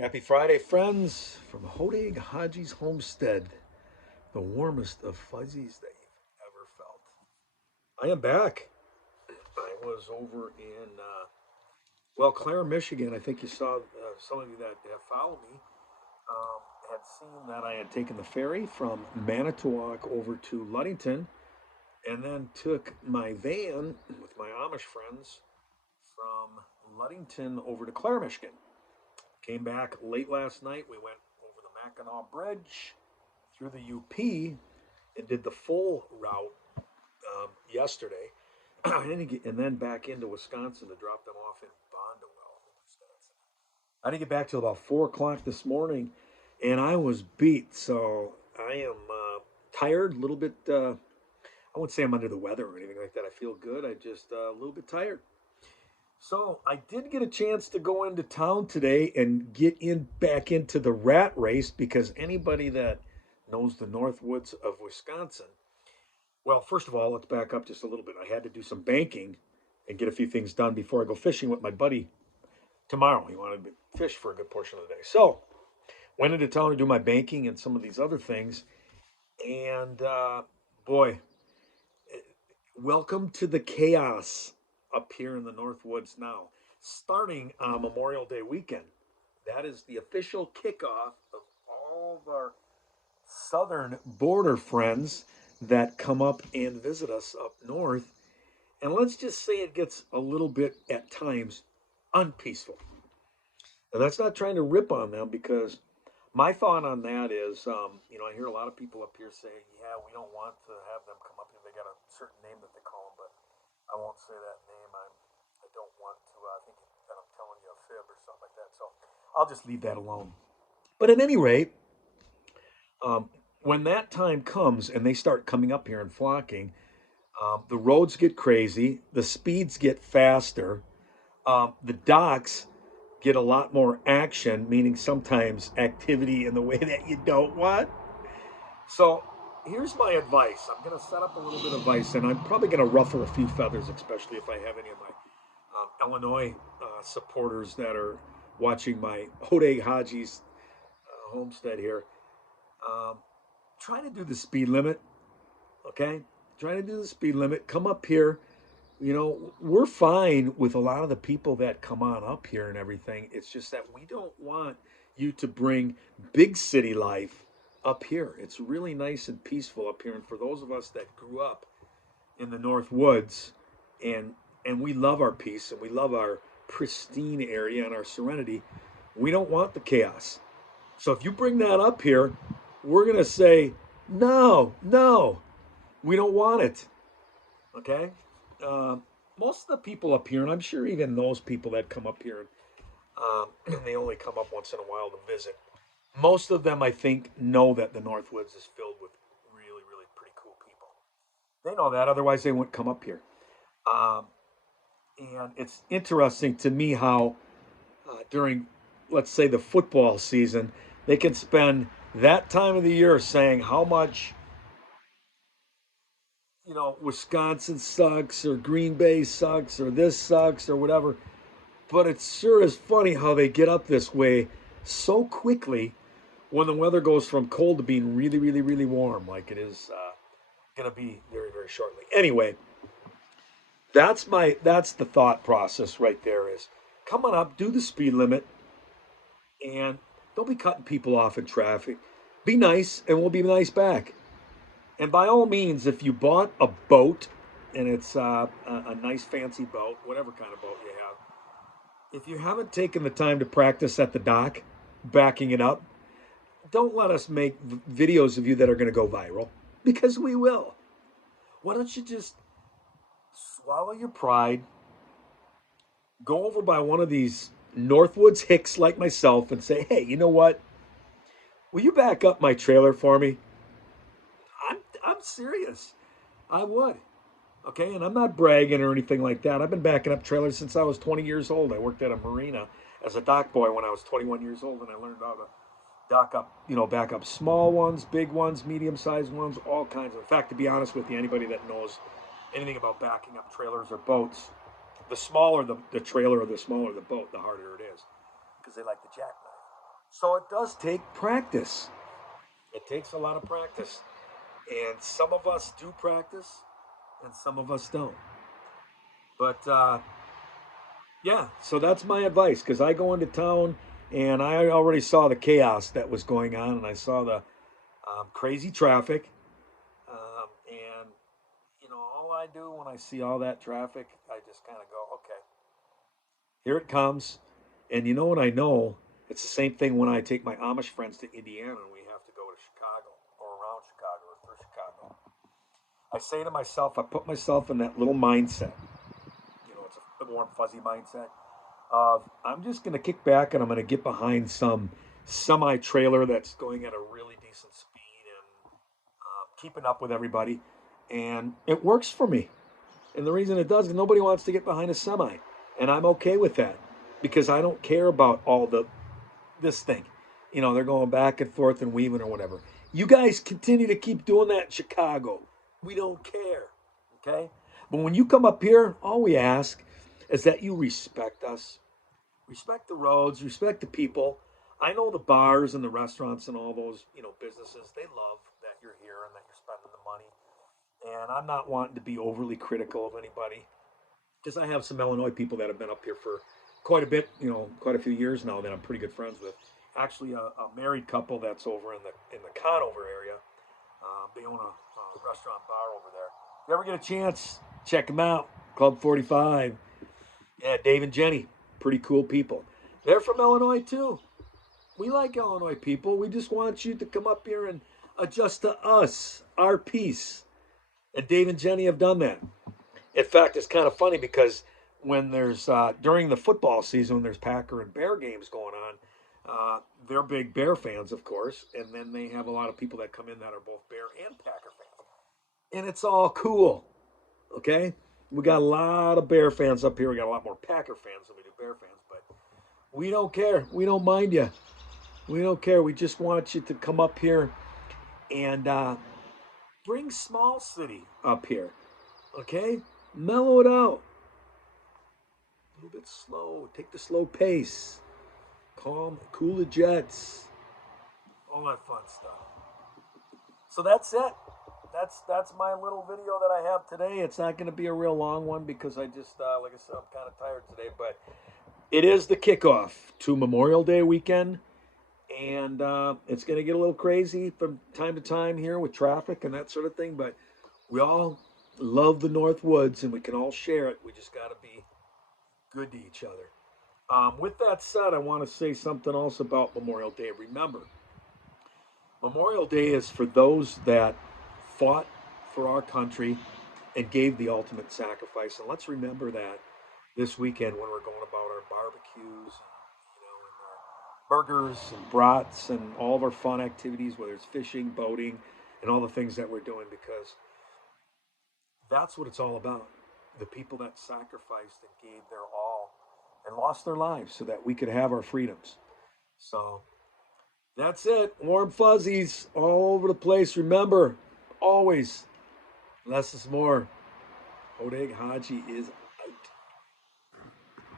Happy Friday, friends, from Hodag Haji's homestead, the warmest of fuzzies that you've ever felt. I am back. I was over in, Clare, Michigan. I think you saw some of you that have followed me had seen that I had taken the ferry from Manitowoc over to Ludington and then took my van with my Amish friends from Ludington over to Clare, Michigan. Came back late last night. We went over the Mackinac Bridge through the UP and did the full route yesterday, and then back into Wisconsin to drop them off in Bondwell, Wisconsin. I didn't get back till about 4 o'clock this morning, and I was beat. So I am tired, a little bit. I wouldn't say I'm under the weather or anything like that. I feel good. I just a little bit tired. So I did get a chance to go into town today and get in back into the rat race because anybody that knows the North Woods of Wisconsin, well, first of all, let's back up just a little bit. I had to do some banking and get a few things done before I go fishing with my buddy tomorrow. He wanted to fish for a good portion of the day. So went into town to do my banking and some of these other things. And boy, welcome to the chaos up here in the North Woods now. Starting on Memorial Day weekend. That is the official kickoff of all of our southern border friends that come up and visit us up north. And let's just say it gets a little bit at times unpeaceful. And that's not trying to rip on them because my thought on that is, I hear a lot of people up here say, yeah, we don't want to have them come up here. They got a certain name that they call them, but I won't say that name. I don't want to think that I'm telling you a fib or something like that. So I'll just leave that alone. But at any rate, when that time comes and they start coming up here and flocking, the roads get crazy, the speeds get faster, the docks get a lot more action, meaning sometimes activity in the way that you don't want. So here's my advice. I'm going to set up a little bit of advice, and I'm probably going to ruffle a few feathers, especially if I have any of my Illinois supporters that are watching my Hodag Haji's homestead here. Um, Try to do the speed limit, okay? Try to do the speed limit. Come up here. We're fine with a lot of the people that come on up here and everything. It's just that we don't want you to bring big city life up here. It's really nice and peaceful up here. And for those of us that grew up in the North Woods and we love our peace and we love our pristine area and our serenity, we don't want the chaos. So if you bring that up here, we're going to say, no, no, we don't want it. Okay? Uh, Most of the people up here, and I'm sure even those people that come up here, and they only come up once in a while to visit, most of them, I think, know that the Northwoods is filled with really, really pretty cool people. They know that, otherwise, they wouldn't come up here. Um, and it's interesting to me how during, let's say, the football season, they can spend that time of the year saying how much Wisconsin sucks or Green Bay sucks or this sucks or whatever. But it sure is funny how they get up this way so quickly when the weather goes from cold to being really, really, really warm, like it is going to be very, very shortly. Anyway, that's the thought process right there. Is come on up, do the speed limit, and don't be cutting people off in traffic. Be nice, and we'll be nice back. And by all means, if you bought a boat and it's a nice fancy boat, whatever kind of boat you have, if you haven't taken the time to practice at the dock, backing it up, don't let us make videos of you that are going to go viral because we will. Why don't you just swallow your pride, go over by one of these Northwoods hicks like myself and say, hey, you know what? Will you back up my trailer for me? I'm serious. I would. Okay, and I'm not bragging or anything like that. I've been backing up trailers since I was 20 years old. I worked at a marina as a dock boy when I was 21 years old, and I learned how to dock up, back up small ones, big ones, medium-sized ones, all kinds of. In fact, to be honest with you, anybody that knows anything about backing up trailers or boats, the smaller the trailer or the smaller the boat, the harder it is because they like the jackknife. So it does take practice. It takes a lot of practice. And some of us do practice and some of us don't. But yeah, so that's my advice because I go into town and I already saw the chaos that was going on and I saw the crazy traffic. And, all I do when I see all that traffic, I just kind of go, okay, here it comes. And you know what I know? It's the same thing when I take my Amish friends to Indiana and we have to go to Chicago or around Chicago or through Chicago. I say to myself, I put myself in that little mindset. It's a warm, fuzzy mindset of I'm just going to kick back and I'm going to get behind some semi trailer that's going at a really decent speed and keeping up with everybody. And it works for me. And the reason it does is nobody wants to get behind a semi. And I'm okay with that because I don't care about all this thing. They're going back and forth and weaving or whatever. You guys continue to keep doing that in Chicago. We don't care. Okay? But when you come up here, all we ask is that you respect us, respect the roads, respect the people. I know the bars and the restaurants and all those, businesses, they love that you're here and that you're spending the money. And I'm not wanting to be overly critical of anybody because I have some Illinois people that have been up here for quite a bit, quite a few years now that I'm pretty good friends with. Actually, a married couple that's over in the Conover area. They own a restaurant bar over there. If you ever get a chance, check them out. Club 45. Yeah, Dave and Jenny, pretty cool people. They're from Illinois too. We like Illinois people. We just want you to come up here and adjust to us, our piece. And Dave and Jenny have done that. In fact, it's kind of funny because when there's during the football season, when there's Packer and Bear games going on, they're big Bear fans, of course, and then they have a lot of people that come in that are both Bear and Packer fans, and it's all cool. Okay, we got a lot of Bear fans up here. We got a lot more Packer fans than we do Bear fans, but we don't care. We don't mind you. We don't care. We just want you to come up here and bring small city up here. Okay, mellow it out. A little bit slow. Take the slow pace. Calm, cool the jets. All that fun stuff. So that's it. That's my little video that I have today. It's not going to be a real long one because I just, like I said, I'm kind of tired today. But it is the kickoff to Memorial Day weekend, and it's going to get a little crazy from time to time here with traffic and that sort of thing. But we all love the North Woods, and we can all share it. We just got to be good to each other. With that said, I want to say something else about Memorial Day. Remember, Memorial Day is for those that fought for our country and gave the ultimate sacrifice. And let's remember that this weekend when we're going about our barbecues and our burgers and brats and all of our fun activities, whether it's fishing, boating, and all the things that we're doing, because that's what it's all about. The people that sacrificed and gave their all and lost their lives so that we could have our freedoms. So that's it. Warm fuzzies all over the place. Remember, always, less is more. Hodeg Haji is